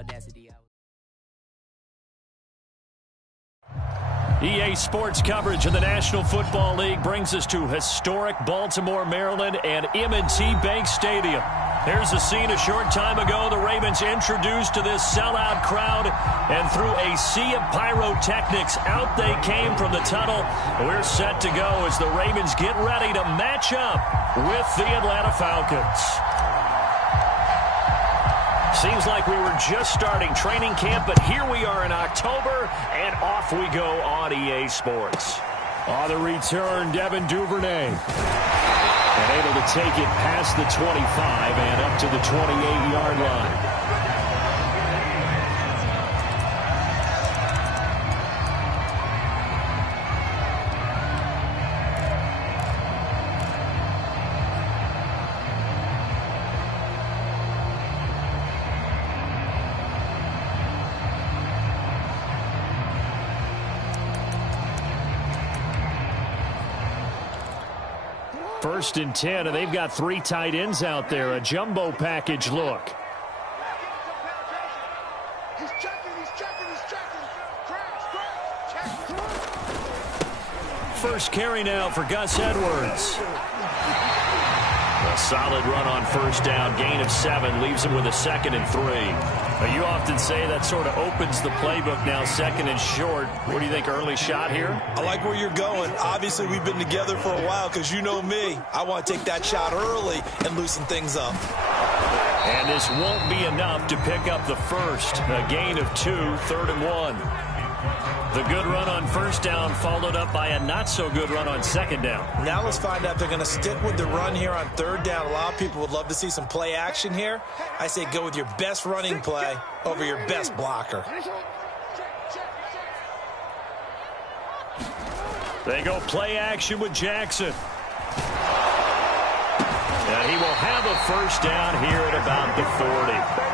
audacity. EA Sports coverage of the National Football League brings us to historic Baltimore, Maryland, and M&T Bank Stadium. Here's a scene a short time ago. The Ravens introduced to this sellout crowd, and through a sea of pyrotechnics, out they came from the tunnel. We're set to go as the Ravens get ready to match up with the Atlanta Falcons. Seems like we were just starting training camp, but here we are in October, and off we go on EA Sports. On the return, Devin Duvernay. And able to take it past the 25 and up to the 28-yard line. First and 10, and they've got 3 tight ends out there. A jumbo package look. He's checking. First carry now for Gus Edwards. A solid run on first down. Gain of 7 leaves him with a 2nd and 3. You often say that sort of opens the playbook now, 2nd and short. What do you think, early shot here? I like where you're going. Obviously, we've been together for a while because you know me. I want to take that shot early and loosen things up. And this won't be enough to pick up the first. A gain of 2, 3rd and 1. The good run on first down followed up by a not-so-good run on 2nd down. Now let's find out if they're going to stick with the run here on 3rd down. A lot of people would love to see some play action here. I say go with your best running play over your best blocker. They go play action with Jackson. And he will have a first down here at about the 40.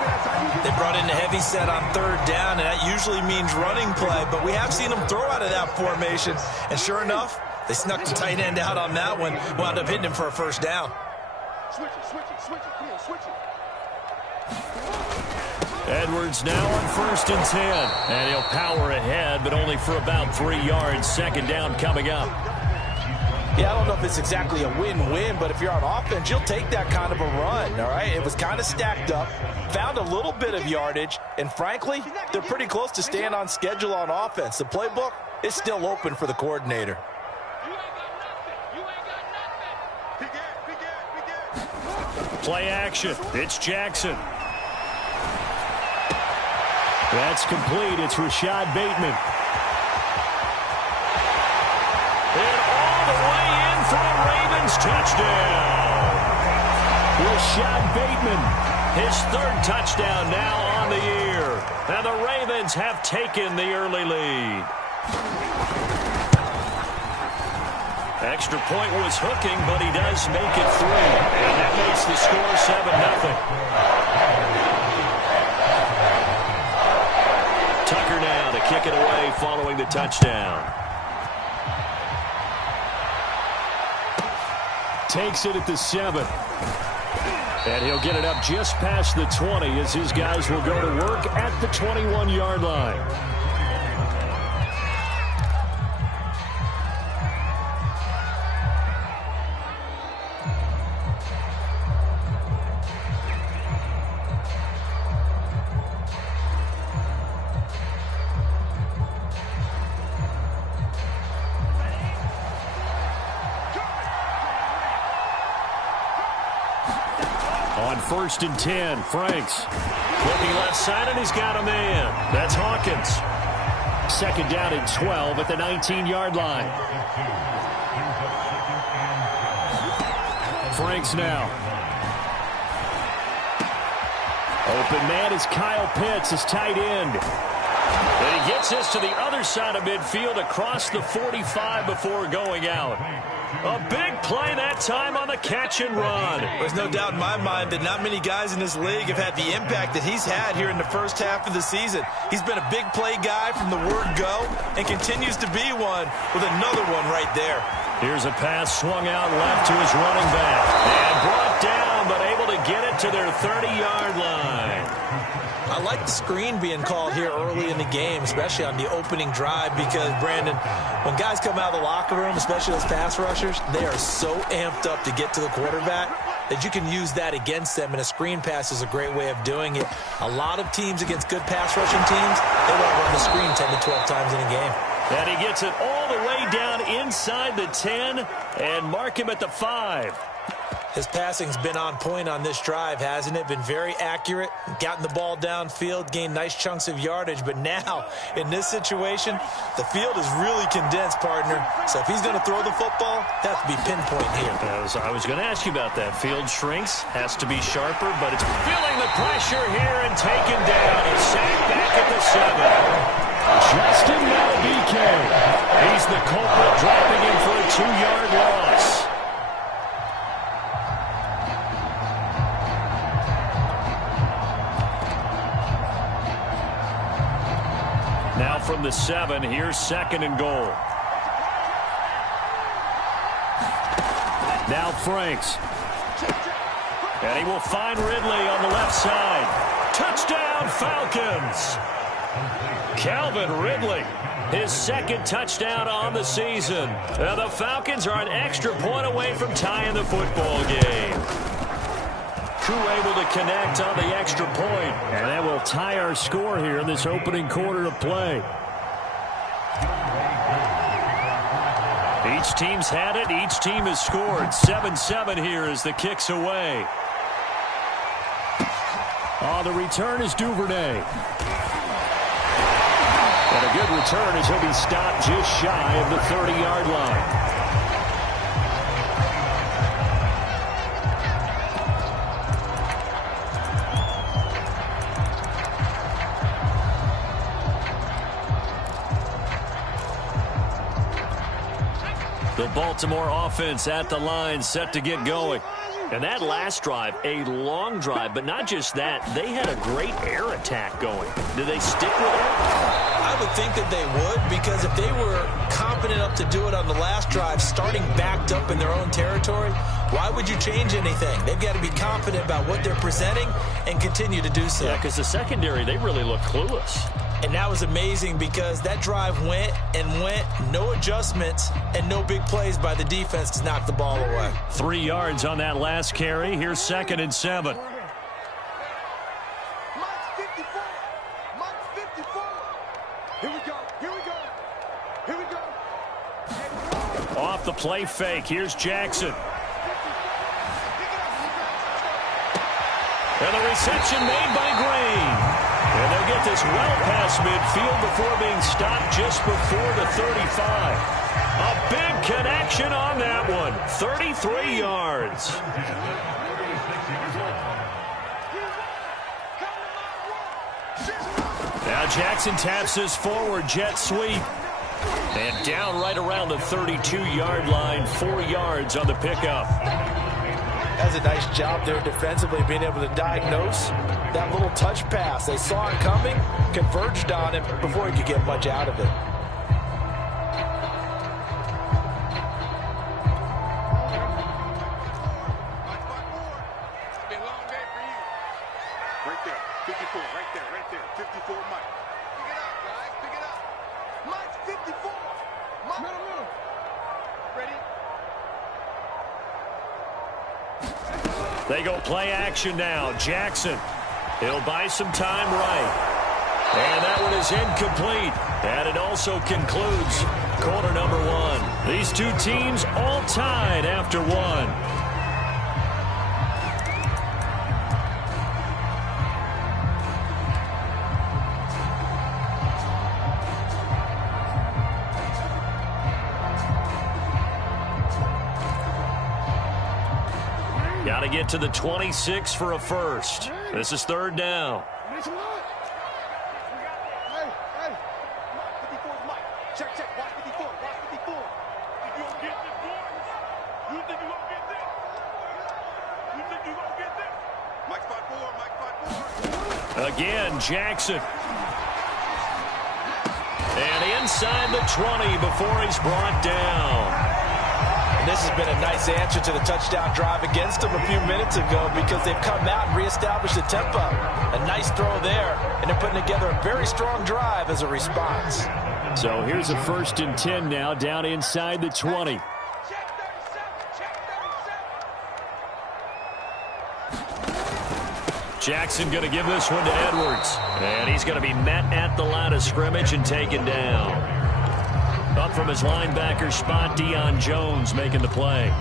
They brought in the heavy set on 3rd down, and that usually means running play, but we have seen them throw out of that formation, and sure enough, they snuck the tight end out on that one, wound up hitting him for a first down. Switch it. Come on, switch it. Edwards now on 1st and 10, and he'll power ahead, but only for about 3 yards. 2nd down coming up. Yeah, I don't know if it's exactly a win-win, but if you're on offense, you'll take that kind of a run, all right? It was kind of stacked up, found a little bit of yardage, and frankly, they're pretty close to staying on schedule on offense. The playbook is still open for the coordinator. Play action. It's Jackson. That's complete. It's Rashad Bateman. And all the way in for a Ravens touchdown. Rashad Bateman, his 3rd touchdown now on the year. And the Ravens have taken the early lead. Extra point was hooking, but he does make it 3. And that makes the score 7-0. Tucker now to kick it away following the touchdown. Takes it at the 7. And he'll get it up just past the 20 as his guys will go to work at the 21-yard line. On 1st and 10, Franks looking left side, and he's got a man. That's Hawkins. 2nd down and 12 at the 19-yard line. Franks now. Open man is Kyle Pitts, his tight end. And he gets this to the other side of midfield across the 45 before going out. A big play that time on the catch and run. There's no doubt in my mind that not many guys in this league have had the impact that he's had here in the first half of the season. He's been a big play guy from the word go and continues to be one with another one right there. Here's a pass swung out left to his running back. And brought down, but able to get it to their 30-yard line. I like the screen being called here early in the game, especially on the opening drive, because, Brandon, when guys come out of the locker room, especially those pass rushers, they are so amped up to get to the quarterback that you can use that against them, and a screen pass is a great way of doing it. A lot of teams against good pass rushing teams, they won't run the screen 10 to 12 times in a game. And he gets it all the way down inside the 10 and mark him at the 5. His passing's been on point on this drive, hasn't it? Been very accurate, gotten the ball downfield, gained nice chunks of yardage. But now, in this situation, the field is really condensed, partner. So if he's going to throw the football, it has to be pinpoint here. I was going to ask you about that. Field shrinks, has to be sharper, but it's feeling the pressure here and taken down. A sack back at the 7. Justin Malabike. He's the culprit, dropping him for a 2-yard loss. Now from the 7, here's 2nd and goal. Now Franks. And he will find Ridley on the left side. Touchdown, Falcons! Calvin Ridley, his 2nd touchdown on the season. The Falcons are an extra point away from tying the football game. Crew able to connect on the extra point. And that will tie our score here in this opening quarter of play. Each team's had it. Each team has scored. 7-7 here as the kick's away. On the return is Duvernay. And a good return as he'll be stopped just shy of the 30-yard line. The Baltimore offense at the line, set to get going. And that last drive, a long drive, but not just that. They had a great air attack going. Did they stick with it? I would think that they would, because if they were confident enough to do it on the last drive, starting backed up in their own territory, why would you change anything? They've got to be confident about what they're presenting and continue to do so. Yeah, because the secondary, they really look clueless. And that was amazing because that drive went and went, no adjustments, and no big plays by the defense to knock the ball away. 3 yards on that last carry. Here's 2nd and 7. Mike's 54. Mike's 54. Here we go. Here we go. Here we go. Off the play fake. Here's Jackson. And the reception made by Green. And they'll get this well past midfield before being stopped just before the 35. A big connection on that one. 33 yards. Now Jackson taps his forward jet sweep. And down right around the 32-yard line. 4 yards on the pickup. That's a nice job there defensively, being able to diagnose that little touch pass. They saw it coming, converged on it before he could get much out of it. It's been a long day for you. Right there. 54. Right there. Right there. 54, Mike. Pick it up, guys. Pick it up. Mike's 54. Mike. Middle. Ready? They go play action now. Jackson. He'll buy some time right. And that one is incomplete. And it also concludes quarter number 1. These two teams all tied after 1. Got to get to the 26 for a first. This is 3rd down. Hey. 54 is Mike. Check. Watch 54. Watch 54. You gonna get this, boy? You think you gonna get this? You think you gonna get this? Mike's 5-4. Mike's 5-4. Again, Jackson. And inside the 20 before he's brought down. And this has been a nice answer to the touchdown drive against them a few minutes ago because they've come out and reestablished the tempo. A nice throw there, and they're putting together a very strong drive as a response. So here's a 1st and 10 now, down inside the 20. Jackson going to give this one to Edwards. And he's going to be met at the line of scrimmage and taken down. Up from his linebacker spot, Deion Jones making the play.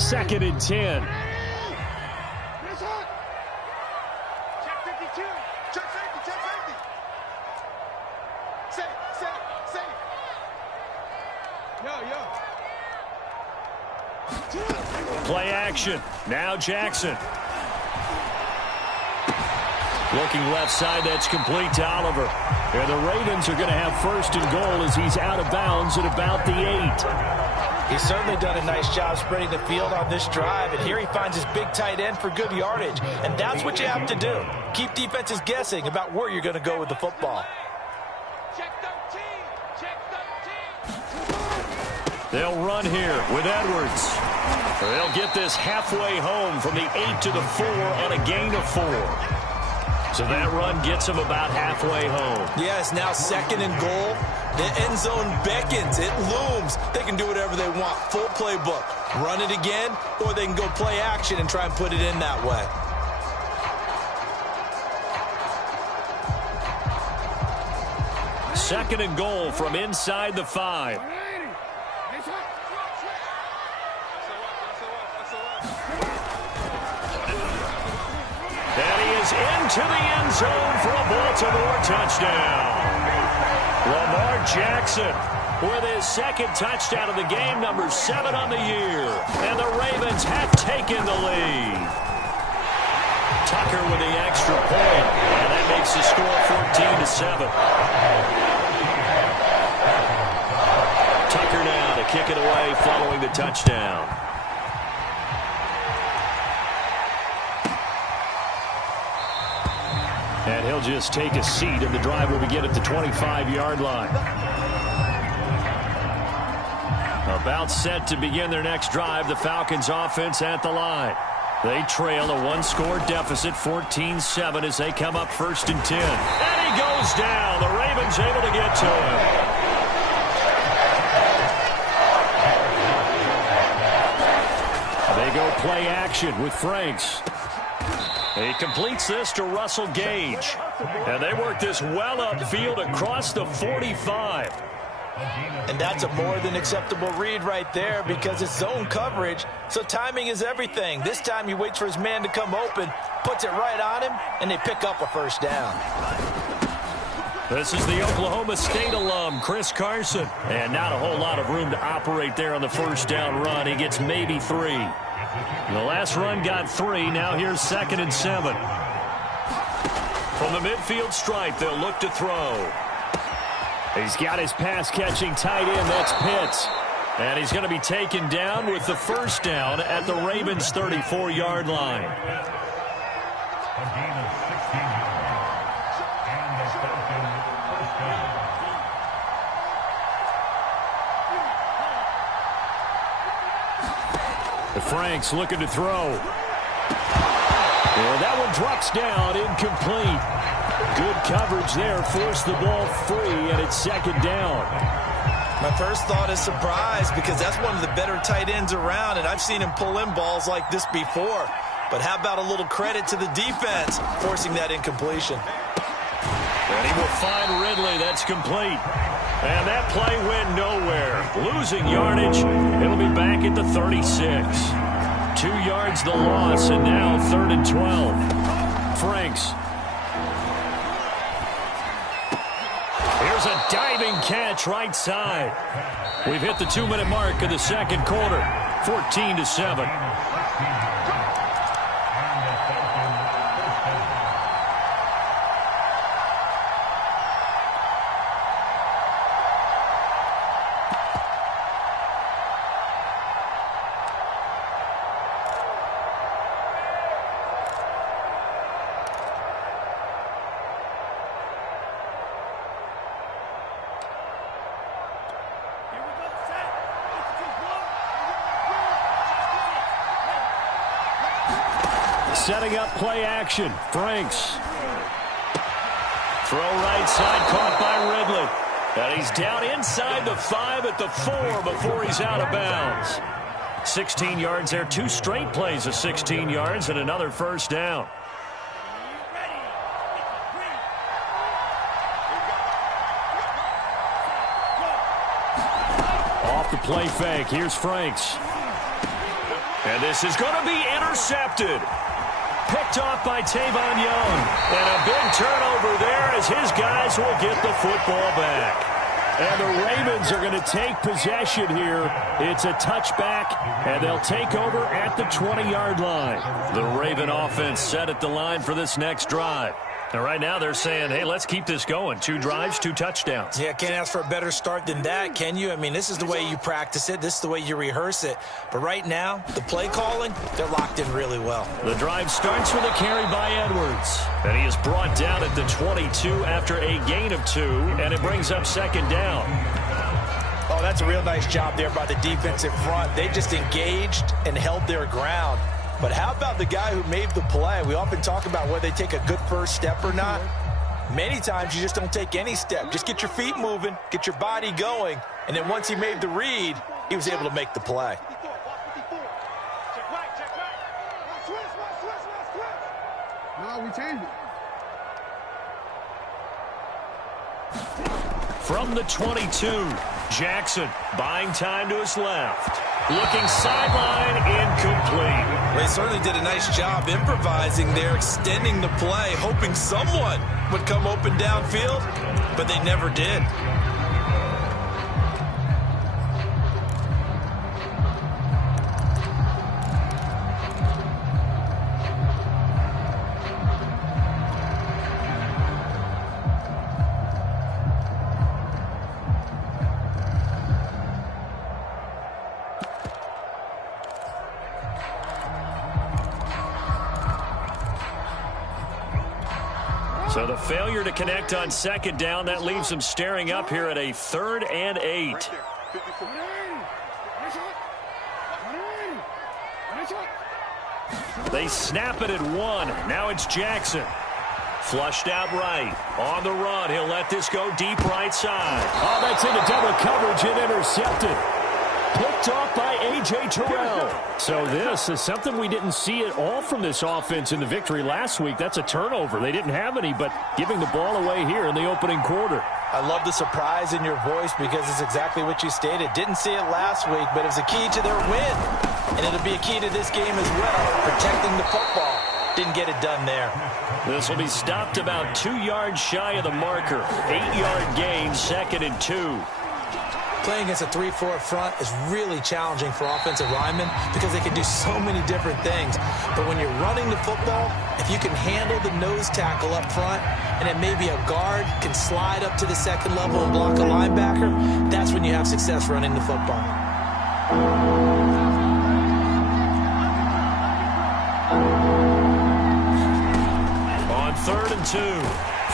Second and 10. Check 52. Check safety. Check safety. Safe. Play action. Now Jackson. Looking left side, that's complete to Oliver. And the Ravens are going to have 1st and goal as he's out of bounds at about the 8. He's certainly done a nice job spreading the field on this drive, and here he finds his big tight end for good yardage. And that's what you have to do. Keep defenses guessing about where you're going to go with the football. Check 13. Check 13. They'll run here with Edwards. They'll get this halfway home from the 8 to the 4 on a gain of 4. So that run gets them about halfway home. Yeah, it's now 2nd and goal. The end zone beckons. It looms. They can do whatever they want. Full playbook. Run it again, or they can go play action and try and put it in that way. Second and goal from inside the 5. And he is into the end zone for a Baltimore touchdown. Lamar Jackson with his 2nd touchdown of the game, number 7 on the year. And the Ravens have taken the lead. Tucker with the extra point, and that makes the score 14-7. Tucker now to kick it away following the touchdown. And he'll just take a seat, and the drive will begin at the 25-yard line. About set to begin their next drive, the Falcons offense at the line. They trail a 1-score deficit, 14-7, as they come up 1st and 10. And he goes down. The Ravens able to get to him. They go play action with Franks. He completes this to Russell Gage. And they work this well upfield across the 45. And that's a more than acceptable read right there because it's zone coverage, so timing is everything. This time he waits for his man to come open, puts it right on him, and they pick up a 1st down. This is the Oklahoma State alum, Chris Carson. And not a whole lot of room to operate there on the 1st down run. He gets maybe 3. The last run got 3. Now here's 2nd and 7. From the midfield stripe, they'll look to throw. He's got his pass-catching tight end. That's Pitts. And he's going to be taken down with the 1st down at the Ravens' 34-yard line. Franks looking to throw. And that one drops down, incomplete. Good coverage there, forced the ball free, and it's 2nd down. My first thought is surprise because that's one of the better tight ends around, and I've seen him pull in balls like this before. But how about a little credit to the defense forcing that incompletion? And he will find Ridley. That's complete. And that play went nowhere. Losing yardage. It'll be back at the 36. 2 yards the loss, and now 3rd and 12. Franks. Here's a diving catch right side. We've hit the 2-minute mark of the 2nd quarter. 14-7. setting up play action. Franks. Throw right side, caught by Ridley. And he's down inside the 5 at the 4 before he's out of bounds. 16 yards there, 2 straight plays of 16 yards and another first down. Off the play fake, here's Franks. And this is going to be intercepted. Picked off by Tavon Young. And a big turnover there as his guys will get the football back. And the Ravens are going to take possession here. It's a touchback, and they'll take over at the 20-yard line. The Raven offense set at the line for this next drive. And right now they're saying, hey, let's keep this going. 2 drives, 2 touchdowns. Yeah, can't ask for a better start than that, can you? I mean, this is the way you practice it. This is the way you rehearse it. But right now, the play calling, they're locked in really well. The drive starts with a carry by Edwards. And he is brought down at the 22 after a gain of 2, and it brings up second down. Oh, that's a real nice job there by the defensive front. They just engaged and held their ground. But how about the guy who made the play? We often talk about whether they take a good first step or not. Many times you just don't take any step. Just get your feet moving, get your body going, and then once he made the read, he was able to make the play. No, we changed it. From the 22, Jackson buying time to his left. Looking sideline, incomplete. They certainly did a nice job improvising there, extending the play, hoping someone would come open downfield, but they never did. So the failure to connect on second down, that leaves them staring up here at a 3rd and 8. They snap it at 1. Now it's Jackson. Flushed out right. On the run, he'll let this go deep right side. Oh, that's into double coverage and intercepted. Picked off by A.J. Terrell. So this is something we didn't see at all from this offense in the victory last week. That's a turnover. They didn't have any, but giving the ball away here in the opening quarter. I love the surprise in your voice because it's exactly what you stated. Didn't see it last week, but it was a key to their win. And it'll be a key to this game as well, protecting the football. Didn't get it done there. This will be stopped about 2 yards shy of the marker. 8-yard gain, 2nd and 2. Playing against a 3-4 front is really challenging for offensive linemen because they can do so many different things. But when you're running the football, if you can handle the nose tackle up front and then maybe a guard can slide up to the second level and block a linebacker, that's when you have success running the football. On 3rd and 2,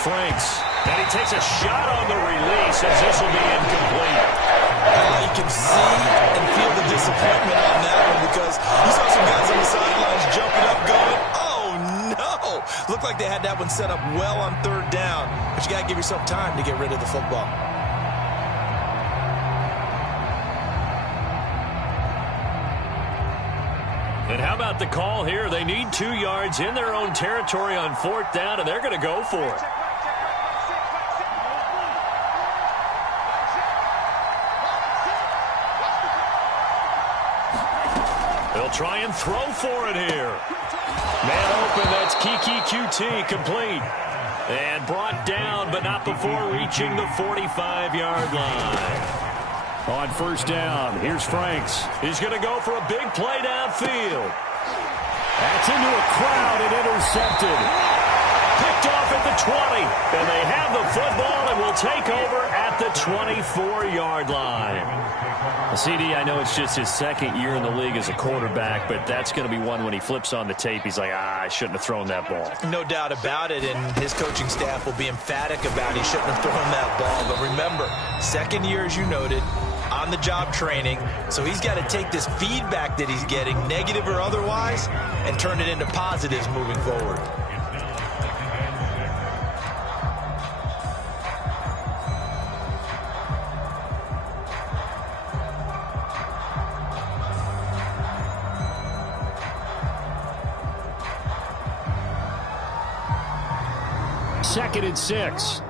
Franks. And he takes a shot on the release as this will be incomplete. You can see and feel the disappointment on that one because you saw some guys on the sidelines jumping up going, oh no! Looked like they had that one set up well on 3rd down, but you got to give yourself time to get rid of the football. And how about the call here? They need 2 yards in their own territory on 4th down, and they're going to go for it. They'll try and throw for it here. Man open, that's Kiki QT, complete. And brought down, but not before reaching the 45-yard line. On 1st down, here's Franks. He's going to go for a big play downfield. That's into a crowd and intercepted. Picked off at the 20. And they have the football and will take over at the 24-yard line. CD, I know it's just his 2nd year in the league as a quarterback, but that's going to be one when he flips on the tape. He's like, I shouldn't have thrown that ball. No doubt about it, and his coaching staff will be emphatic about he shouldn't have thrown that ball. But remember, 2nd year, as you noted, on-the-job training. So he's got to take this feedback that he's getting, negative or otherwise, and turn it into positives moving forward. Second and 6.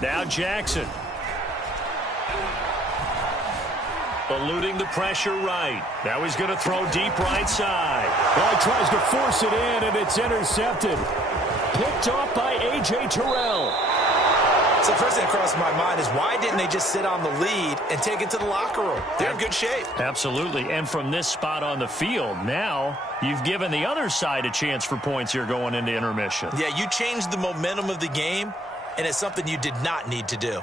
Now Jackson. Eluding the pressure right. Now he's going to throw deep right side. Well, he tries to force it in, and it's intercepted. Picked off by A.J. Terrell. So the first thing that crossed my mind is why didn't they just sit on the lead and take it to the locker room? They're in good shape. Absolutely. And from this spot on the field, now you've given the other side a chance for points here going into intermission. Yeah, you changed the momentum of the game, and it's something you did not need to do.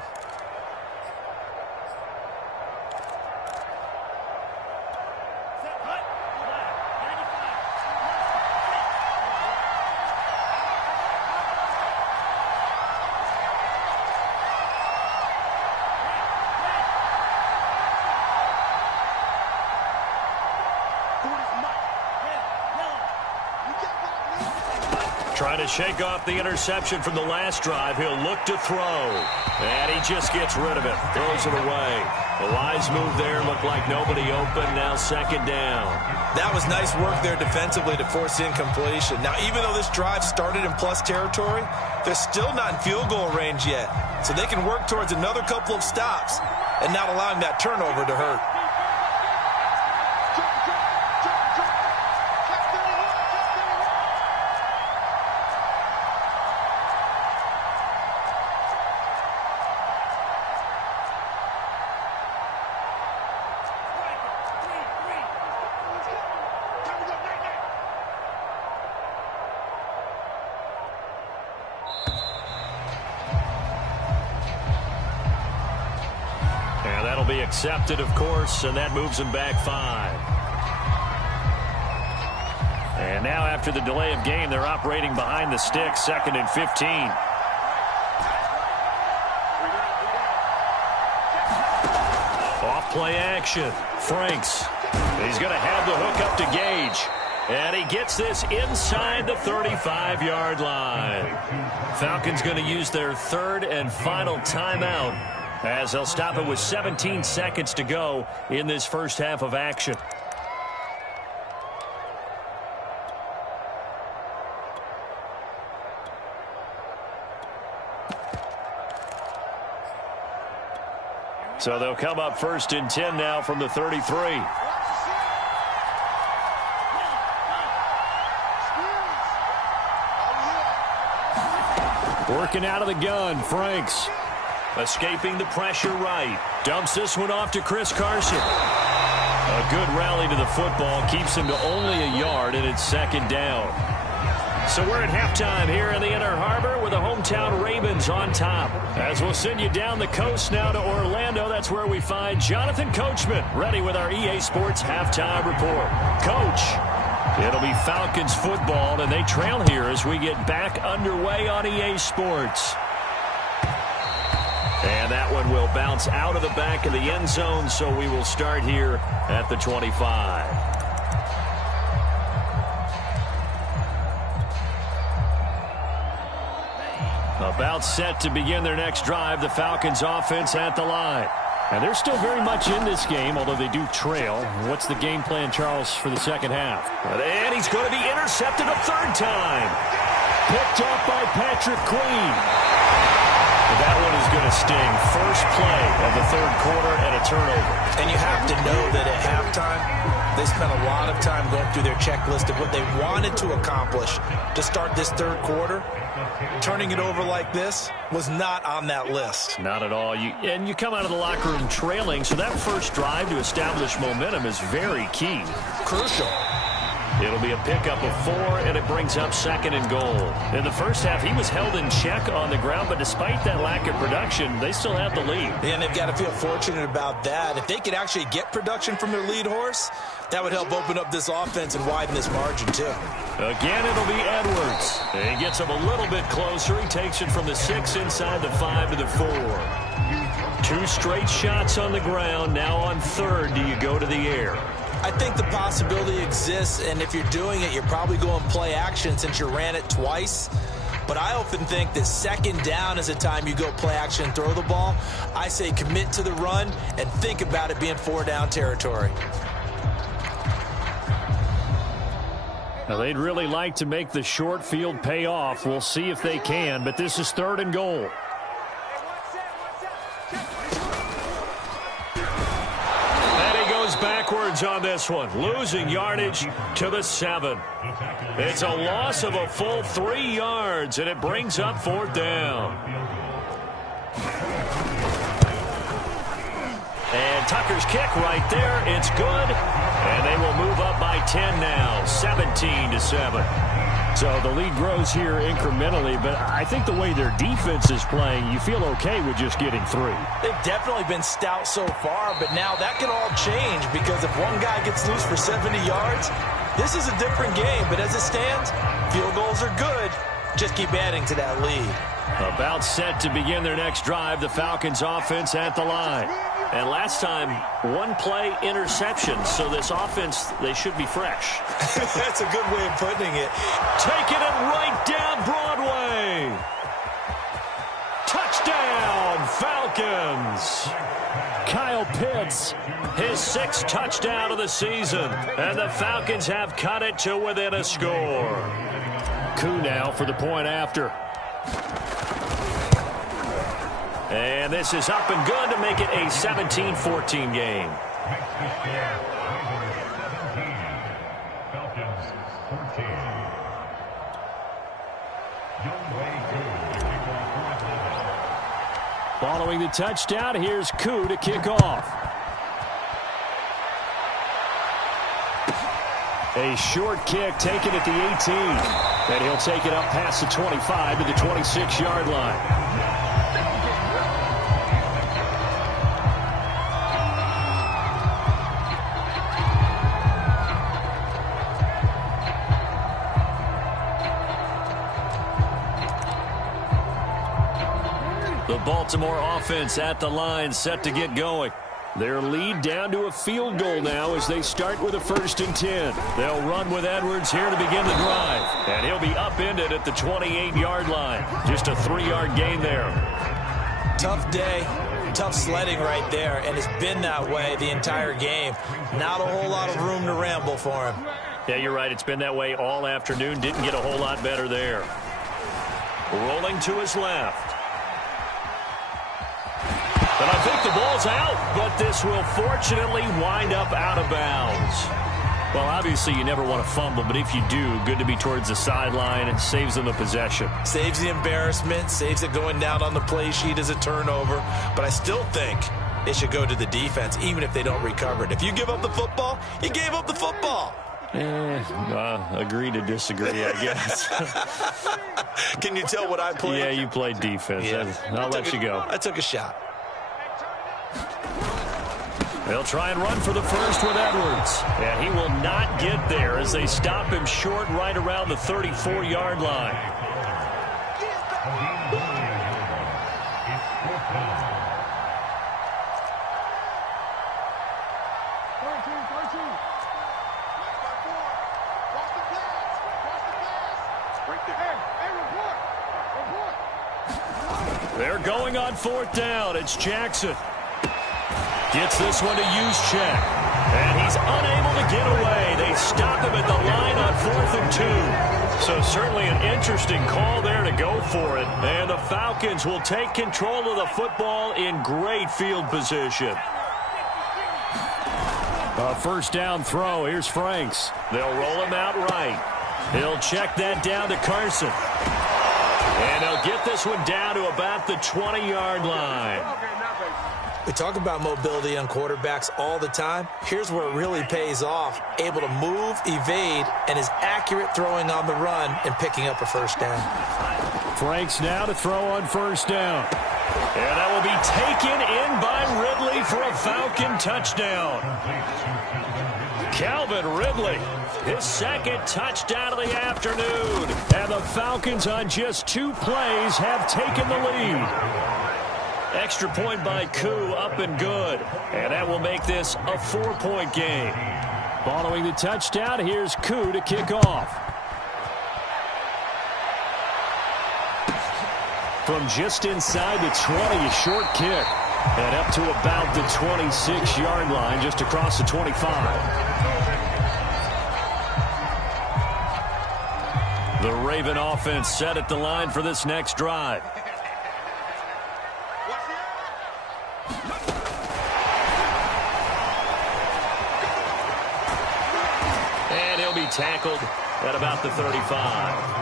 Trying to shake off the interception from the last drive. He'll look to throw. And he just gets rid of it. Throws it away. A wise move there. Looked like nobody open. Now second down. That was nice work there defensively to force incompletion. Now, even though this drive started in plus territory, they're still not in field goal range yet. So they can work towards another couple of stops and not allowing that turnover to hurt. Be accepted, of course, and that moves him back 5. And now after the delay of game, they're operating behind the sticks, 2nd and 15. Off play action. Franks. He's going to have the hook up to Gage. And he gets this inside the 35-yard line. Falcons going to use their third and final timeout, as they'll stop it with 17 seconds to go in this first half of action. So they'll come up 1st and 10 now from the 33. Working out of the gun, Franks. Escaping the pressure right. Dumps this one off to Chris Carson. A good rally to the football. Keeps him to only a yard, and it's second down. So we're at halftime here in the Inner Harbor with the hometown Ravens on top. As we'll send you down the coast now to Orlando, that's where we find Jonathan Coachman ready with our EA Sports halftime report. Coach, it'll be Falcons football, and they trail here as we get back underway on EA Sports. And that one will bounce out of the back of the end zone, so we will start here at the 25. About set to begin their next drive, the Falcons offense at the line. And they're still very much in this game, although they do trail. What's the game plan, Charles, for the second half? And he's going to be intercepted a third time. Picked off by Patrick Queen. That one is going to sting. First play of the third quarter and a turnover. And you have to know that at halftime, they spent a lot of time going through their checklist of what they wanted to accomplish to start this third quarter. Turning it over like this was not on that list. Not at all. And you come out of the locker room trailing, so that first drive to establish momentum is very key. Crucial. It'll be a pickup of 4, and it brings up 2nd and goal. In the first half, he was held in check on the ground, but despite that lack of production, they still have the lead. And they've got to feel fortunate about that. If they could actually get production from their lead horse, that would help open up this offense and widen this margin, too. Again, it'll be Edwards. He gets him a little bit closer. He takes it from the 6 inside the 5 to the 4. 2 straight shots on the ground. Now on 3rd, do you go to the air? I think the possibility exists, and if you're doing it, you're probably going play action since you ran it twice. But I often think that 2nd down is the time you go play action and throw the ball. I say commit to the run and think about it being 4-down territory. Now, they'd really like to make the short field pay off. We'll see if they can, but this is 3rd and goal. Backwards on this one, losing yardage to the 7. It's a loss of a full 3 yards, and it brings up 4th down. And Tucker's kick right there, it's good, and they will move up by 10 now, 17-7. So the lead grows here incrementally, but I think the way their defense is playing, you feel okay with just getting 3. They've definitely been stout so far, but now that can all change because if one guy gets loose for 70 yards, this is a different game. But as it stands, field goals are good. Just keep adding to that lead. About set to begin their next drive, the Falcons offense at the line. And last time, 1 play interception, so this offense, they should be fresh. That's a good way of putting it. Taking it right down Broadway. Touchdown, Falcons. Kyle Pitts, his 6th touchdown of the season. And the Falcons have cut it to within a score. Koo now for the point after. And this is up and good to make it a 17-14 game. Following the touchdown, here's Koo to kick off. A short kick taken at the 18. And he'll take it up past the 25 to the 26-yard line. The Baltimore offense at the line, set to get going. Their lead down to a field goal now as they start with a 1st and 10. They'll run with Edwards here to begin the drive. And he'll be upended at the 28-yard line. Just a 3-yard gain there. Tough day, tough sledding right there, and it's been that way the entire game. Not a whole lot of room to ramble for him. Yeah, you're right. It's been that way all afternoon. Didn't get a whole lot better there. Rolling to his left. And I think the ball's out, but this will fortunately wind up out of bounds. Well, obviously you never want to fumble, but if you do, good to be towards the sideline. It saves them the possession. Saves the embarrassment, saves it going down on the play sheet as a turnover. But I still think it should go to the defense, even if they don't recover it. If you give up the football, you gave up the football. Agree to disagree, I guess. Can you tell what I played? Yeah, you played defense. Yeah. I'll let you go. I took a shot. They'll try and run for the 1st with Edwards. And he will not get there as they stop him short right around the 34-yard line. They're going on 4th down. It's Jackson. Gets this one to Juszczyk. And he's unable to get away. They stop him at the line on 4th and 2. So certainly an interesting call there to go for it. And the Falcons will take control of the football in great field position. A 1st down throw. Here's Franks. They'll roll him out right. He'll check that down to Carson. And they'll get this one down to about the 20-yard line. We talk about mobility on quarterbacks all the time. Here's where it really pays off. Able to move, evade, and is accurate throwing on the run and picking up a first down. Franks now to throw on first down. And that will be taken in by Ridley for a Falcon touchdown. Calvin Ridley, his second touchdown of the afternoon. And the Falcons on just 2 plays have taken the lead. Extra point by Koo, up and good. And that will make this a 4-point game. Following the touchdown, here's Koo to kick off. From just inside the 20, a short kick. And up to about the 26-yard line, just across the 25. The Raven offense set at the line for this next drive. And he'll be tackled at about the 35.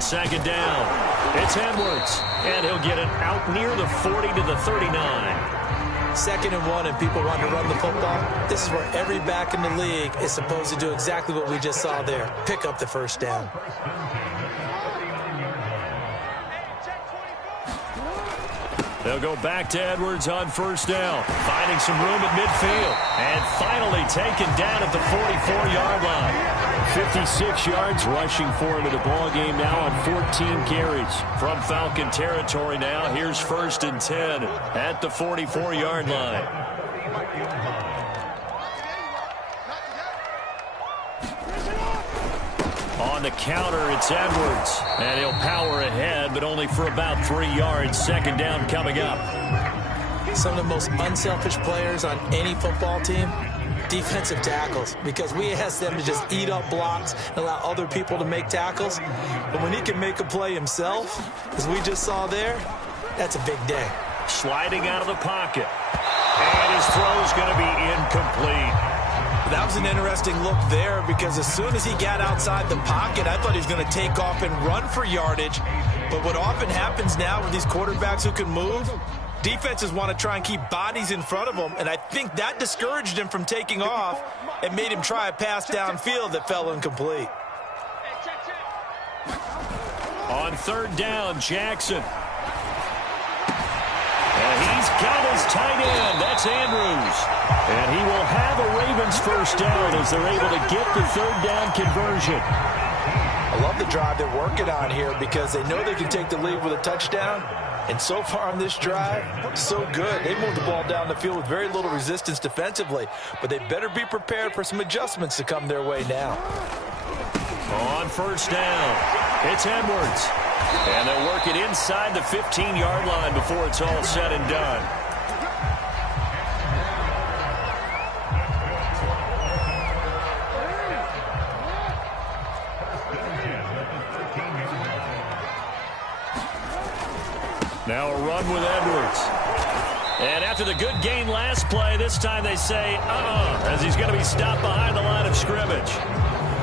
Second down. It's Edwards. And he'll get it out near the 40 to the 39. 2nd and 1 and people want to run the football. This is where every back in the league is supposed to do exactly what we just saw there. Pick up the first down. They'll go back to Edwards on first down. Finding some room at midfield. And finally taken down at the 44-yard line. 56 yards rushing for him in the ball game now on 14 carries. From Falcon territory now, here's 1st and 10 at the 44-yard line. On the counter, it's Edwards. And he'll power ahead, but only for about 3 yards. 2nd down coming up. Some of the most unselfish players on any football team, defensive tackles, because we ask them to just eat up blocks and allow other people to make tackles. But when he can make a play himself, as we just saw there, that's a big day. Sliding out of the pocket. And his throw's going to be incomplete. That was an interesting look there, because as soon as he got outside the pocket, I thought he was going to take off and run for yardage. But what often happens now with these quarterbacks who can move, defenses want to try and keep bodies in front of them, and I think that discouraged him from taking off and made him try a pass downfield that fell incomplete. On 3rd down, Jackson. And he's got his tight end. That's Andrews. And he will have a Ravens first down as they're able to get the 3rd down conversion. I love the drive they're working on here, because they know they can take the lead with a touchdown. And so far on this drive, so good. They moved the ball down the field with very little resistance defensively, but they better be prepared for some adjustments to come their way now. On first down, it's Edwards. And they'll work it inside the 15-yard line before it's all said and done. Now a run with Edwards. And after the good gain last play, this time they say, as he's going to be stopped behind the line of scrimmage.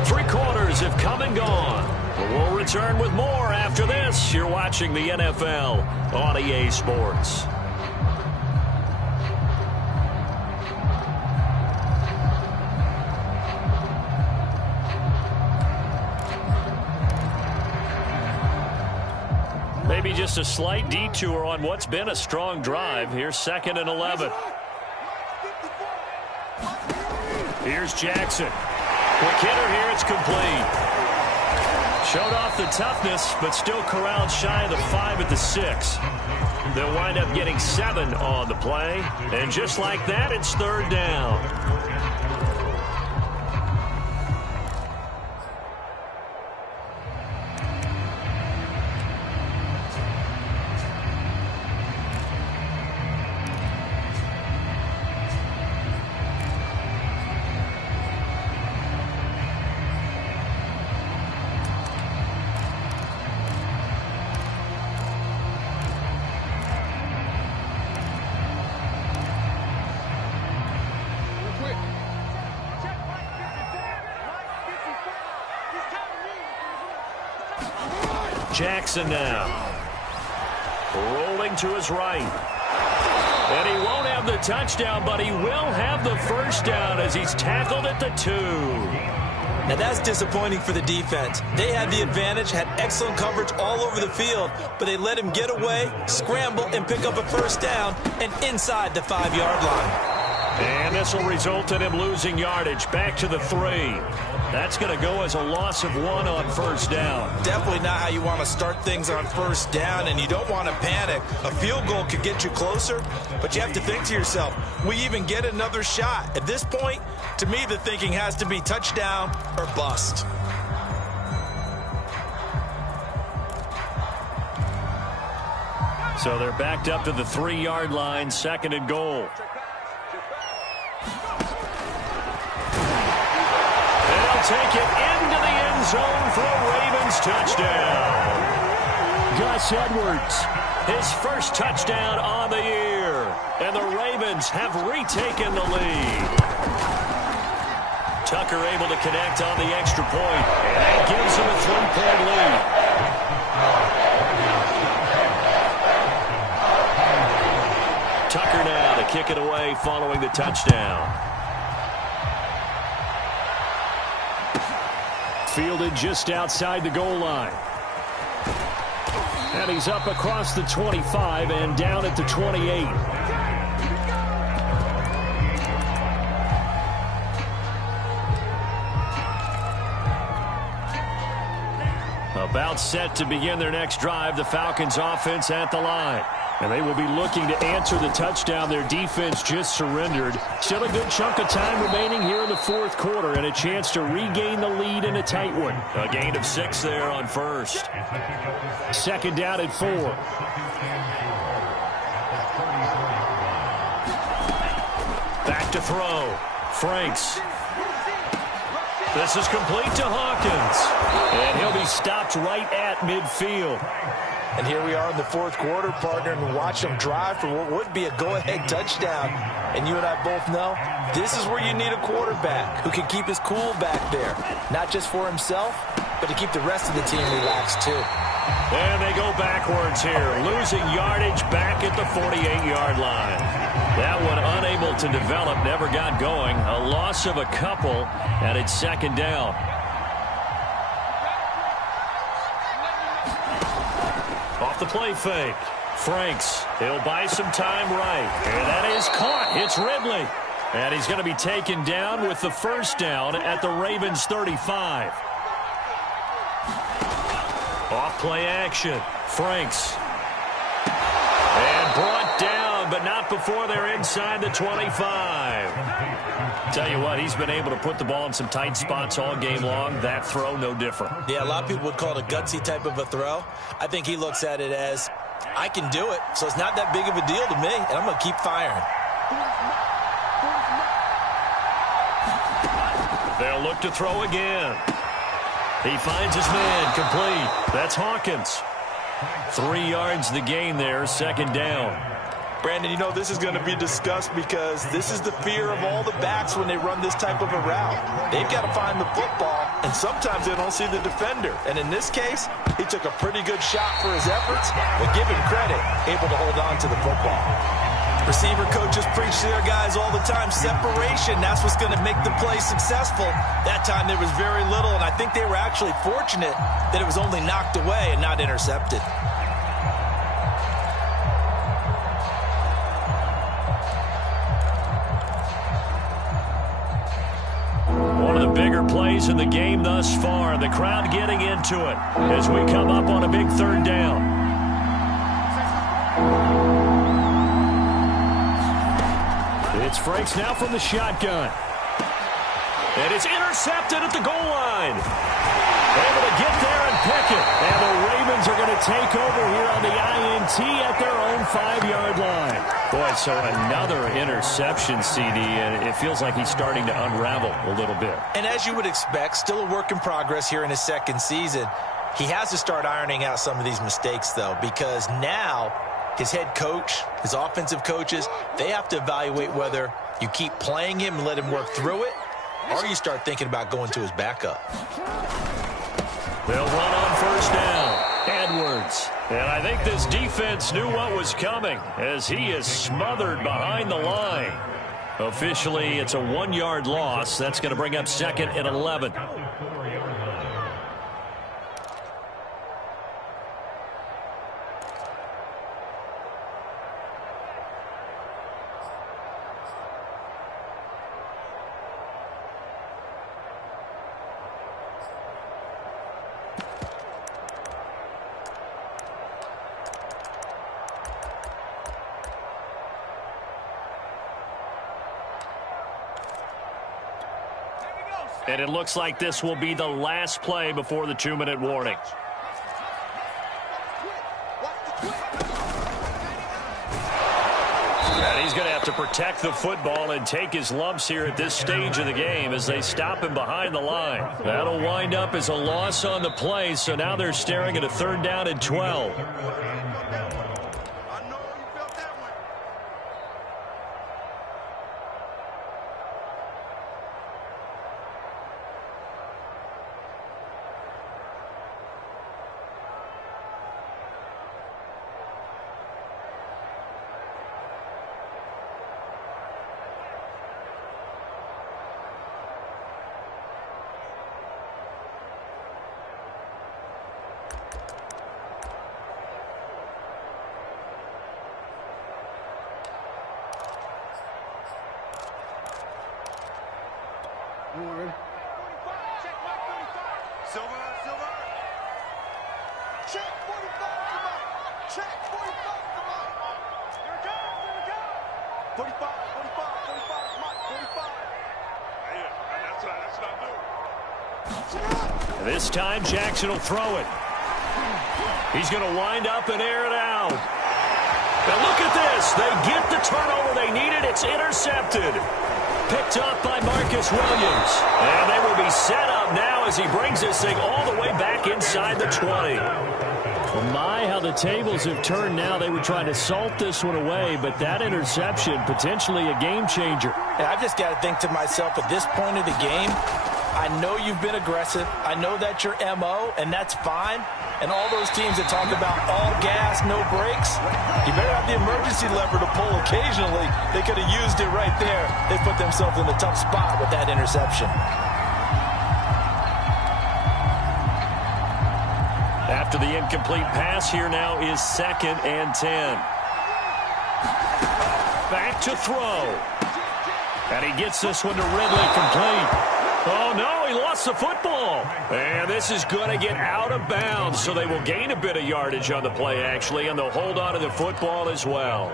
3 quarters have come and gone. But we'll return with more after this. You're watching the NFL on EA Sports. Maybe just a slight detour on what's been a strong drive. Here's 2nd and 11. Here's Jackson. Quick hitter here, it's complete. Showed off the toughness, but still corralled shy of the 5 at the 6. They'll wind up getting 7 on the play. And just like that, it's 3rd down. Jackson now. Rolling to his right. And he won't have the touchdown, but he will have the first down as he's tackled at the 2. Now that's disappointing for the defense. They had the advantage, had excellent coverage all over the field, but they let him get away, scramble, and pick up a first down and inside the 5-yard line. And this will result in him losing yardage back to the 3. That's going to go as a loss of 1 on first down. Definitely not how you want to start things on first down, and you don't want to panic. A field goal could get you closer, but you have to think to yourself, we even get another shot. At this point, to me, the thinking has to be touchdown or bust. So they're backed up to the 3-yard line, 2nd and goal. Take it into the end zone for a Ravens touchdown. Gus Edwards, his first touchdown on the year. And the Ravens have retaken the lead. Tucker able to connect on the extra point. And that gives him a 3-point lead. Tucker now to kick it away following the touchdown. Fielded just outside the goal line. And he's up across the 25 and down at the 28. About set to begin their next drive, the Falcons offense at the line. And they will be looking to answer the touchdown their defense just surrendered. Still a good chunk of time remaining here in the 4th quarter and a chance to regain the lead in a tight one. A gain of 6 there on first. 2nd down at 4. Back to throw. Franks. This is complete to Hawkins. And he'll be stopped right at midfield. And here we are in the 4th quarter, partner, and watch them drive for what would be a go-ahead touchdown. And you and I both know this is where you need a quarterback who can keep his cool back there. Not just for himself, but to keep the rest of the team relaxed, too. And they go backwards here, losing yardage back at the 48-yard line. That one unable to develop, never got going. A loss of a couple, and it's 2nd down. Off the play fake. Franks, he'll buy some time right. And that is caught. It's Ridley. And he's going to be taken down with the first down at the Ravens 35. Off play action. Franks. And brought down, but not before they're inside the 25. Tell you what, he's been able to put the ball in some tight spots all game long. That throw, no different. Yeah, a lot of people would call it a gutsy type of a throw. I think he looks at it as, I can do it, so it's not that big of a deal to me, and I'm going to keep firing. They'll look to throw again. He finds his man, complete. That's Hawkins. 3 yards the gain there, 2nd down. Brandon, you know this is going to be discussed because this is the fear of all the backs when they run this type of a route. They've got to find the football, and sometimes they don't see the defender. And in this case, he took a pretty good shot for his efforts, but give him credit, able to hold on to the football. Receiver coaches preach to their guys all the time, separation, that's what's going to make the play successful. That time there was very little, and I think they were actually fortunate that it was only knocked away and not intercepted. One of the bigger plays in the game thus far. The crowd getting into it as we come up on a big 3rd down. It's Franks now from the shotgun. And it's intercepted at the goal line. Able to get there and pick it. And the Ravens are going to take over here on the INT at their own 5-yard line. Boy, so another interception, CD, and it feels like he's starting to unravel a little bit. And as you would expect, still a work in progress here in his 2nd season. He has to start ironing out some of these mistakes, though, because now his head coach, his offensive coaches, they have to evaluate whether you keep playing him and let him work through it, or you start thinking about going to his backup. They'll run on first down. Edwards. And I think this defense knew what was coming as he is smothered behind the line. Officially, it's a 1-yard loss. That's going to bring up 2nd and 11. And it looks like this will be the last play before the 2-minute warning. And he's going to have to protect the football and take his lumps here at this stage of the game as they stop him behind the line. That'll wind up as a loss on the play, so now they're staring at a 3rd down and 12. Check 45, come on. Check 45, come on. Here it goes, 45, 45, Mike, 45. Yeah, that's what I do. This time, Jackson will throw it. He's going to wind up and air it out. Now look at this. They get the turnover they needed. It's intercepted. Picked up by Marcus Williams. And they will be set up now as he brings this thing all the way back inside the 20. Well, my, how the tables have turned now. They were trying to salt this one away, but that interception, potentially a game changer. And I've just got to think to myself, at this point of the game, I know you've been aggressive. I know that's your MO, and that's fine. And all those teams that talk about all gas, no brakes, you better have the emergency lever to pull occasionally. They could have used it right there. They put themselves in a tough spot with that interception. After the incomplete pass, here now is 2nd and 10. Back to throw. And he gets this one to Ridley complete. Oh, no, he lost the football. And this is going to get out of bounds, so they will gain a bit of yardage on the play, actually, and they'll hold on to the football as well.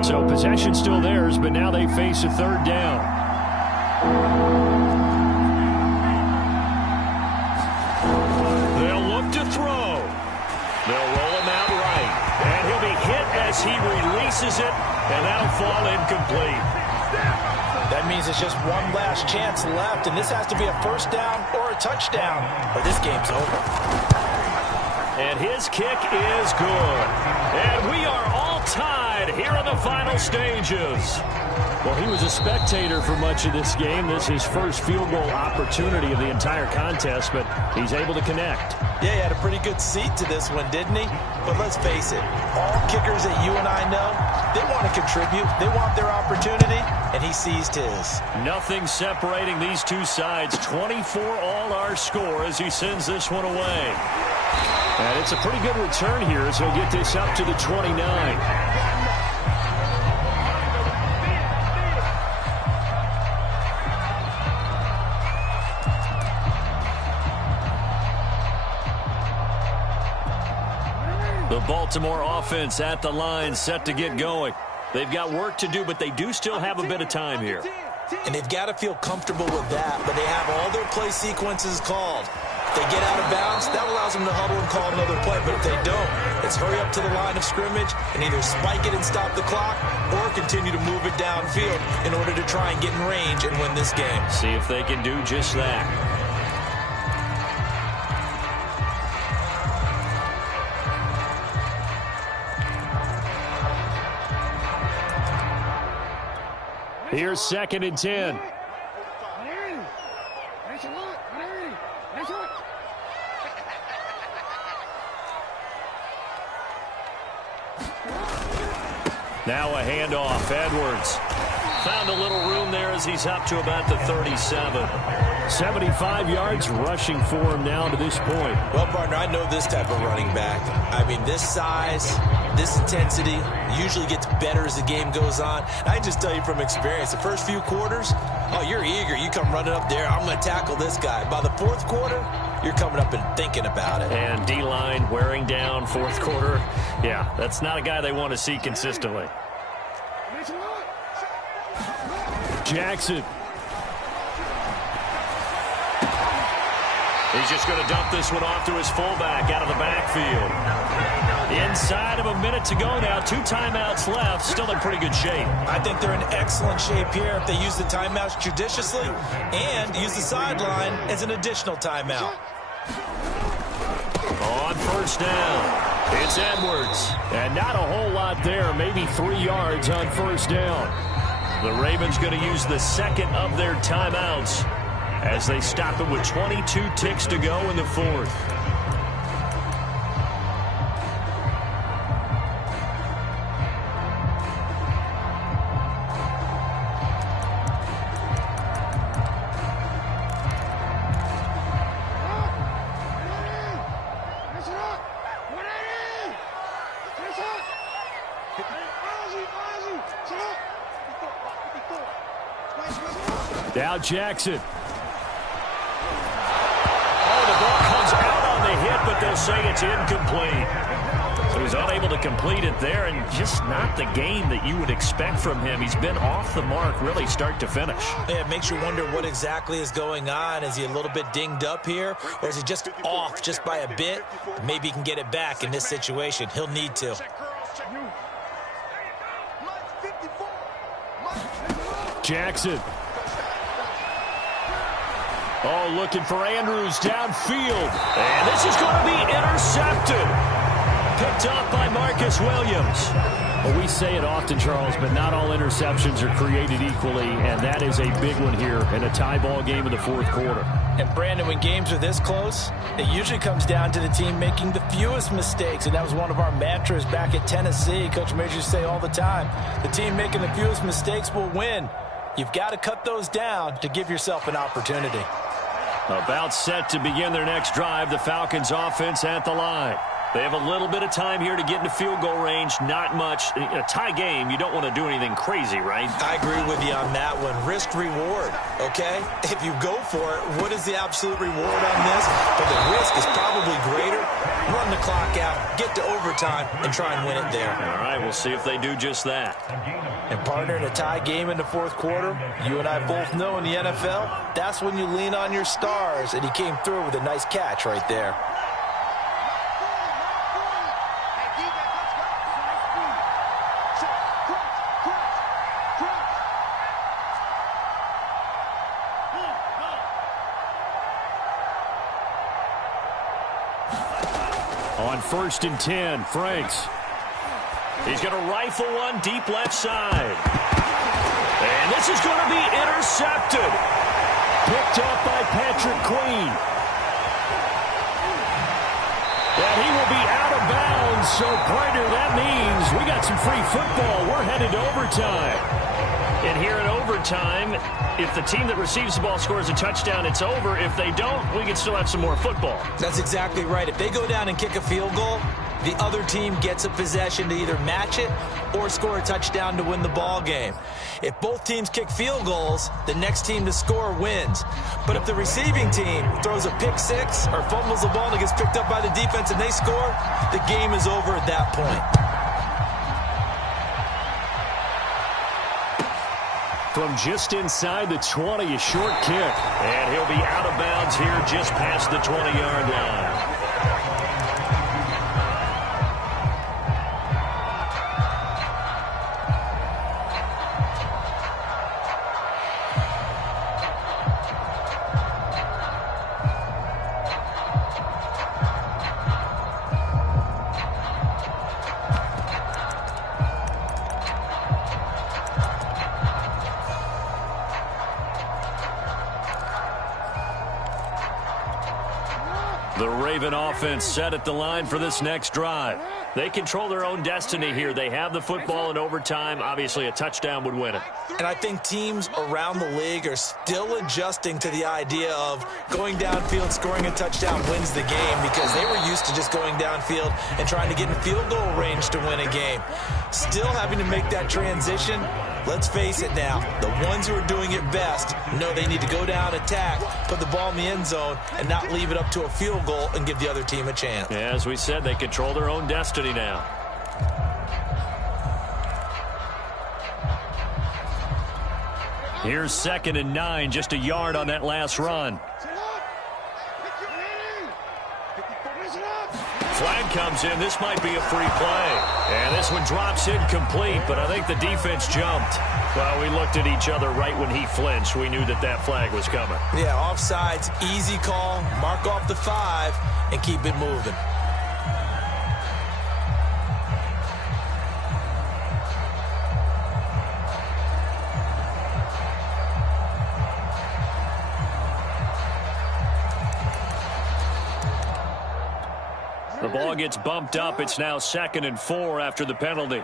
So possession still theirs, but now they face a 3rd down. They'll look to throw. They'll roll him out right. And he'll be hit as he releases it, and that'll fall incomplete. That means it's just one last chance left, and this has to be a 1st down or a touchdown, or this game's over. And his kick is good. And we are all tied here in the final stages. Well, he was a spectator for much of this game. This is his first field goal opportunity of the entire contest, but he's able to connect. Yeah, he had a pretty good seat to this one, didn't he? But let's face it, all kickers that you and I know, they want to contribute. They want their opportunity, and he seized his. Nothing separating these two sides. 24 all our score as he sends this one away. And it's a pretty good return here as he'll get this up to the 29. The Baltimore offense at the line, set to get going. They've got work to do, but they do still have a bit of time here. And they've got to feel comfortable with that, but they have all their play sequences called. If they get out of bounds, that allows them to huddle and call another play, but if they don't, It's hurry up to the line of scrimmage and either spike it and stop the clock or continue to move it downfield in order to try and get in range and win this game. See if they can do just that. Here's 2nd and 10. Now a handoff. Edwards found a little room there as he's up to about the 37. 75 yards rushing for him now to this point. Well, partner, I know this type of running back. I mean, this size, this intensity usually gets better as the game goes on. I can just tell you from experience, the first few quarters, oh, you're eager. You come running up there, I'm going to tackle this guy. By the fourth quarter, you're coming up and thinking about it. And D-line wearing down fourth quarter. Yeah, that's not a guy they want to see consistently. Jackson. He's just going to dump this one off to his fullback out of the backfield. Inside of a minute to go now. 2 timeouts left. Still in pretty good shape. I think they're in excellent shape here if they use the timeouts judiciously and use the sideline as an additional timeout. On first down, it's Edwards. And not a whole lot there. Maybe 3 yards on first down. The Ravens going to use the second of their timeouts as they stop it with 22 ticks to go in the fourth. Now Jackson. Oh, the ball comes out on the hit, but they'll say it's incomplete. So he's unable to complete it there, and just not the game that you would expect from him. He's been off the mark really start to finish. Yeah, it makes you wonder what exactly is going on. Is he a little bit dinged up here, or is he just off just by a bit? Maybe he can get it back in this situation. He'll need to. Jackson. Oh, looking for Andrews downfield. And this is going to be intercepted. Picked up by Marcus Williams. Well, we say it often, Charles, but not all interceptions are created equally, and that is a big one here in a tie ball game in the fourth quarter. And, Brandon, when games are this close, it usually comes down to the team making the fewest mistakes, and that was one of our mantras back at Tennessee. Coach Major used to say all the time, the team making the fewest mistakes will win. You've got to cut those down to give yourself an opportunity. About set to begin their next drive, the Falcons offense at the line. They have a little bit of time here to get into field goal range. Not much. In a tie game, you don't want to do anything crazy, right? I agree with you on that one. Risk reward, okay? If you go for it, what is the absolute reward on this? But the risk is probably greater. Run the clock out, get to overtime, and try and win it there. All right, we'll see if they do just that. And, partner, in a tie game in the fourth quarter, you and I both know in the NFL, that's when you lean on your stars, and he came through with a nice catch right there. On 1st and 10, Franks. He's going to rifle one deep left side. And this is going to be intercepted. Picked up by Patrick Queen. And he will be out of bounds. So, partner, that means we got some free football. We're headed to overtime. And here in overtime, if the team that receives the ball scores a touchdown, it's over. If they don't, we can still have some more football. That's exactly right. If they go down and kick a field goal, the other team gets a possession to either match it or score a touchdown to win the ball game. If both teams kick field goals, the next team to score wins. But if the receiving team throws a pick six or fumbles the ball and it gets picked up by the defense and they score, the game is over at that point. From just inside the 20, a short kick. And he'll be out of bounds here just past the 20-yard line. The Raven offense set at the line for this next drive. They control their own destiny here. They have the football in overtime. Obviously, a touchdown would win it. And I think teams around the league are still adjusting to the idea of going downfield, scoring a touchdown wins the game, because they were used to just going downfield and trying to get in field goal range to win a game. Still having to make that transition. Let's face it now, the ones who are doing it best know they need to go down, attack, put the ball in the end zone, and not leave it up to a field goal and give the other team a chance. Yeah, as we said, they control their own destiny now. Here's 2nd and 9, just a yard on that last run. Flag comes in. This might be a free play. And this one drops incomplete, but I think the defense jumped. Well, we looked at each other right when he flinched. We knew that that flag was coming. Yeah, offsides, easy call, mark off the 5, and keep it moving. The ball gets bumped up. It's now 2nd and 4 after the penalty.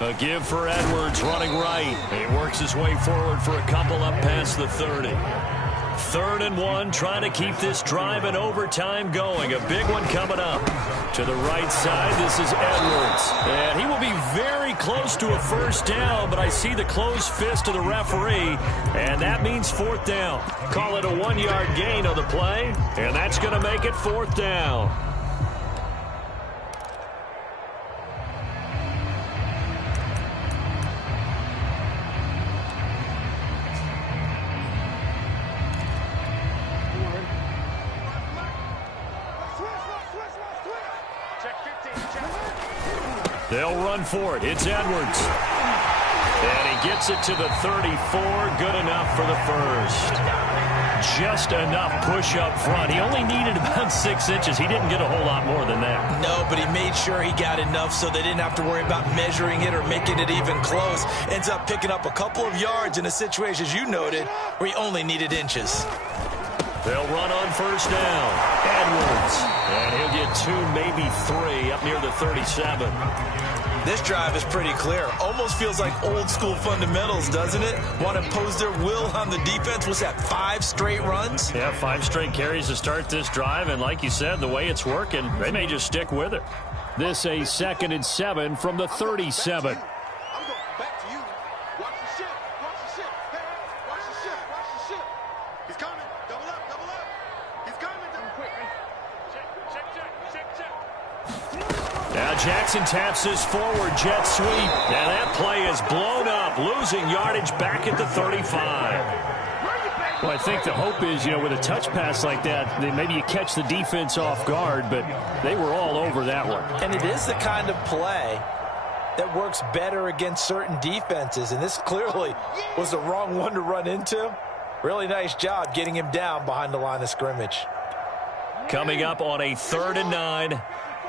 A give for Edwards, running right. He works his way forward for a couple up past the 30. 3rd and 1, trying to keep this drive in overtime going. A big one coming up. To the right side, this is Edwards. And he will be very close to a first down, but I see the closed fist of the referee, and that means 4th down. Call it a 1-yard gain on the play, and that's going to make it 4th down. They'll run for it. It's Edwards. And he gets it to the 34. Good enough for the first. Just enough push up front. He only needed about 6 inches. He didn't get a whole lot more than that. No, but he made sure he got enough so they didn't have to worry about measuring it or making it even close. Ends up picking up a couple of yards in a situation, as you noted, where he only needed inches. They'll run on first down. Edwards. And he'll get 2, maybe 3 up near the 37. This drive is pretty clear. Almost feels like old school fundamentals, doesn't it? Want to impose their will on the defense. What's that, 5 straight runs? Yeah, 5 straight carries to start this drive. And like you said, the way it's working, they may just stick with it. This a 2nd and 7 from the 37. I'm going back to you. Watch the ship. Watch the ship. Hey, watch the ship. Watch the ship. He's coming. Double up. Double up. He's coming. Double quick. Check. Now Jackson taps this forward jet sweep. And that play is blown up, losing yardage back at the 35. Well, I think the hope is, with a touch pass like that, maybe you catch the defense off guard, but they were all over that one. And it is the kind of play that works better against certain defenses, and this clearly was the wrong one to run into. Really nice job getting him down behind the line of scrimmage. Coming up on a 3rd and 9,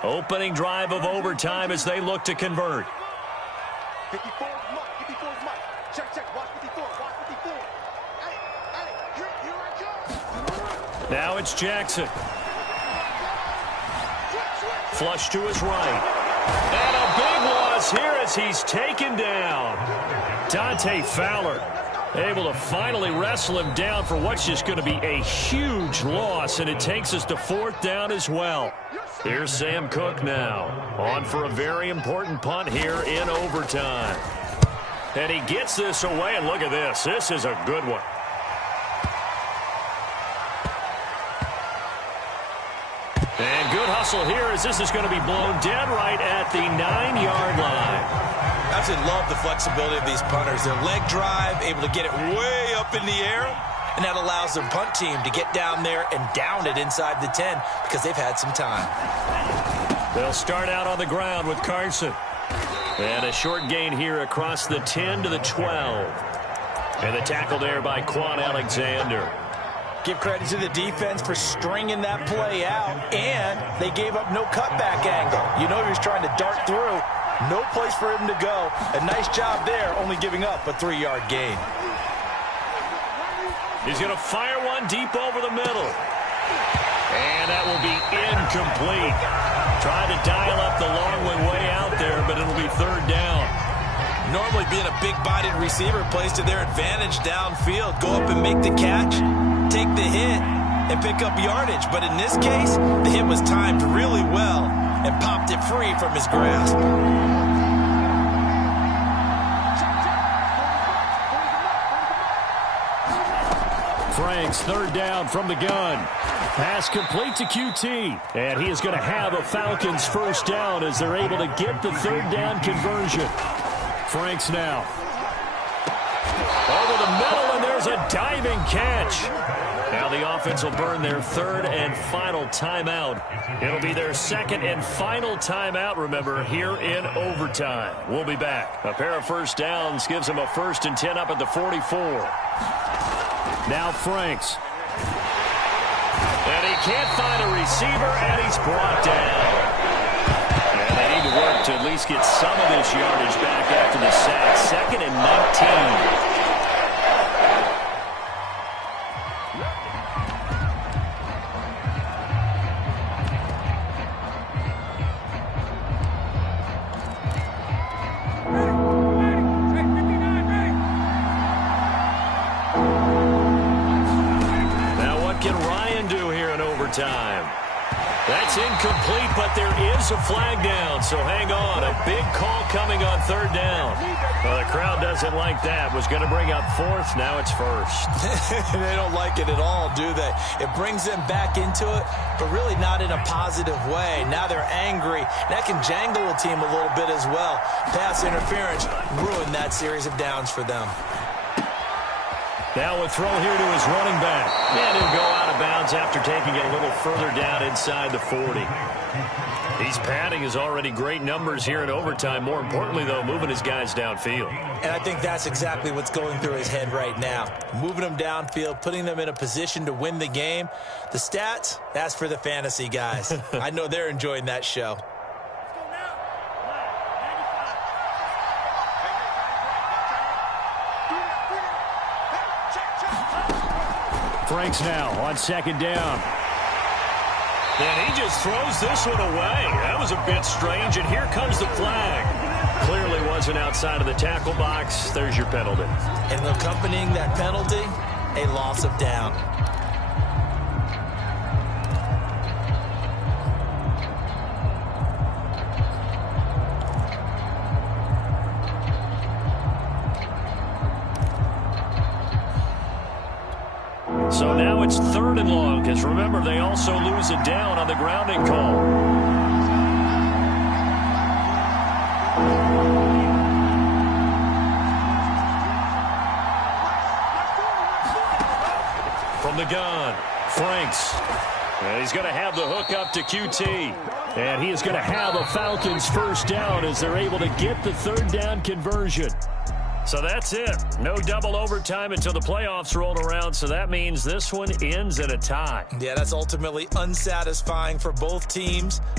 opening drive of overtime as they look to convert. 54 is Mike. 54 is Mike. Check. Watch 54. Watch 54. Hey, here I come. Now it's Jackson. Flush to his right. And a big loss here as he's taken down. Dante Fowler able to finally wrestle him down for what's just going to be a huge loss, and it takes us to 4th down as well. Here's Sam Cook now, on for a very important punt here in overtime. And he gets this away, and look at this. This is a good one. And good hustle here as this is going to be blown dead right at the 9-yard line. I absolutely love the flexibility of these punters. Their leg drive, able to get it way up in the air, and that allows their punt team to get down there and down it inside the 10 because they've had some time. They'll start out on the ground with Carson. And a short gain here across the 10 to the 12. And the tackle there by Quan Alexander. Give credit to the defense for stringing that play out, and they gave up no cutback angle. You know he was trying to dart through, No place for him to go. A nice job there, only giving up a 3-yard gain. He's going to fire one deep over the middle. And that will be incomplete. Tried to dial up the long way out there, but it'll be 3rd down. Normally being a big-bodied receiver plays to their advantage downfield. Go up and make the catch, take the hit, and pick up yardage. But in this case, the hit was timed really well and popped it free from his grasp. Franks, 3rd down from the gun. Pass complete to QT. And he is going to have a Falcons 1st down as they're able to get the 3rd down conversion. Franks now. Over the middle, and there's a diving catch. Now the offense will burn their 3rd and final timeout. It'll be their 2nd and final timeout, remember, here in overtime. We'll be back. A pair of 1st downs gives them a 1st and 10 up at the 44. Now Franks. And he can't find a receiver, and he's brought down. And they need to work to at least get some of this yardage back after the sack. 2nd and 19. Time. That's incomplete, but there is a flag down, so hang on. A big call coming on 3rd down. Well, the crowd doesn't like that. Was going to bring up 4th, now it's 1st. They don't like it at all, do they? It brings them back into it, but really not in a positive way. Now they're angry. That can jangle a team a little bit as well. Pass interference ruined that series of downs for them. Now a throw here to his running back. And he'll go out of bounds after taking it a little further down inside the 40. He's padding his already great numbers here in overtime. More importantly, though, moving his guys downfield. And I think that's exactly what's going through his head right now. Moving them downfield, putting them in a position to win the game. The stats, that's for the fantasy guys. I know they're enjoying that show. Franks now on 2nd down. And he just throws this one away. That was a bit strange, and here comes the flag. Clearly wasn't outside of the tackle box. There's your penalty. And accompanying that penalty, a loss of down. So now it's 3rd and long, because remember, they also lose it down on the grounding call. From the gun, Franks. And he's going to have the hook up to QT. And he is going to have a Falcons 1st down as they're able to get the 3rd down conversion. So that's it. No double overtime until the playoffs roll around, so that means this one ends in a tie. Yeah, that's ultimately unsatisfying for both teams.